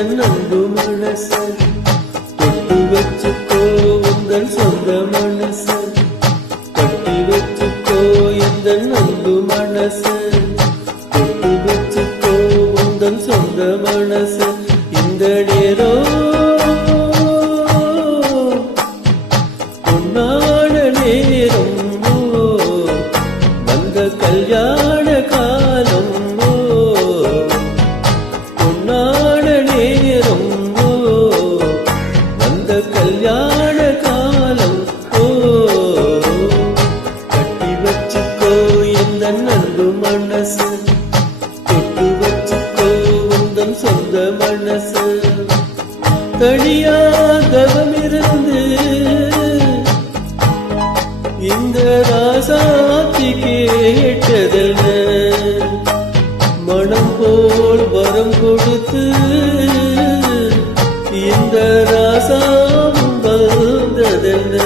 அன்பு மனச தொட்டு வச்சுக்கோ உந்தன் சொந்த மனச கட்டி வச்சுக்கோ எந்த அன்பு மனச தொட்டு வச்சுக்கோ உந்தன் சொந்த மனச இந்த நேரம் பொன்னான நேரம் வந்த கல்யாண காலம் பொன்னான நேரம் வந்த கல்யாண காலம் கட்டி வச்சுக்கோ எந்த அன்பு மனசு தொட்டு வச்சுக்கோ உந்தன் சொந்த மனசு தனியாகவும் இருந்து இந்த ராசாத்தி கேட்டதென்ன மனம் போல் வரம் கொடுத்து இந்த ராசாவும் வந்ததென்ன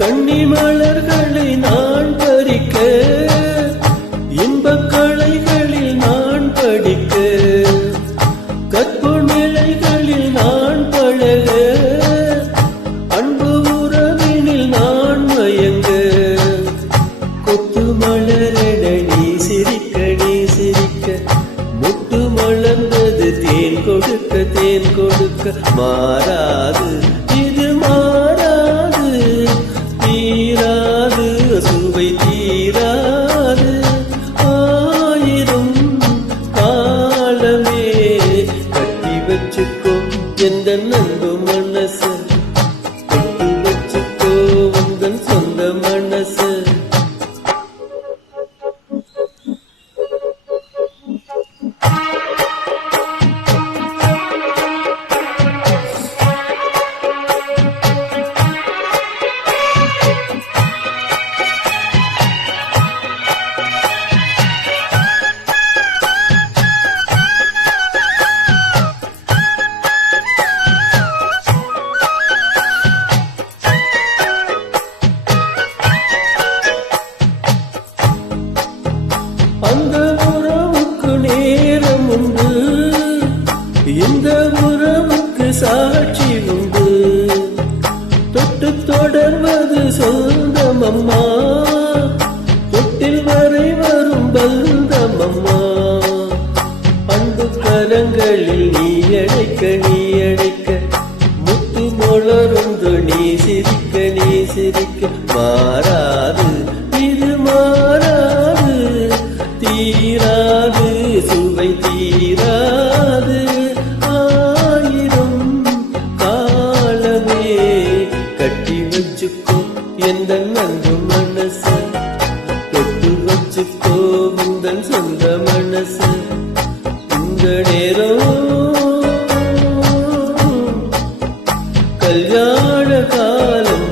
கன்னி மலர்களை நான் பறிக்க இன்பக் கலைகளில் நான் படிக்க கற்பு நிலைகளில் நான் பழக அன்பு உறவினில் நான் மயங்க கொத்து மலரென நீ சிரிக்க முட்டு மலர்ந்தது தேன் கொடுக்க மாறாது இது மாறாது தீராது சுவை தீராது ஆயிரம் காலமே கட்டி வச்சுக்கோ எந்த அன்பு மனசு கட்டி வச்சுக்கோ உந்தன் சொந்த மனசு அந்த உறவுக்கு நேரம் உண்டு இந்த உறவுக்கு சாட்சி உண்டு தொட்டு தொடர்வது சொந்தம் அம்மா தொட்டில் வரை வரும் பந்தம் அம்மா அன்பு கரங்களில் நீ அழைக்க முத்து மலர்ந்து நீ சிரிக்க மாறாது இது மாறாது தீராது சுவை தீராது ஆயிரம் காலமே கட்டி வச்சுக்கோ எந்த அன்பு மனசு தொட்டு வச்சுக்கோ உந்தன் சொந்த மனசு இந்த நேரம் கல்யாண காலம்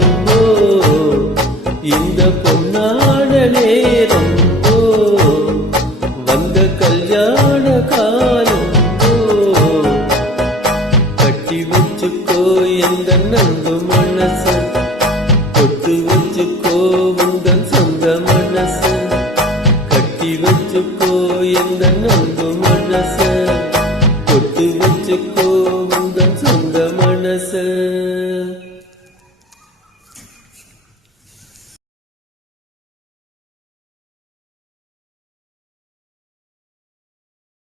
இந்த பொன்னான நேரம் வந்த கல்யாண காலம் கட்டி வச்சுக்கோ எந்த அன்பு மனசு தொட்டு வச்சுக்கோ உந்தன் சொந்த மனசு கட்டி வச்சுக்கோ எந்த அன்பு மனசு தொட்டு வச்சுக்கோ உந்தன் சொந்த மனசு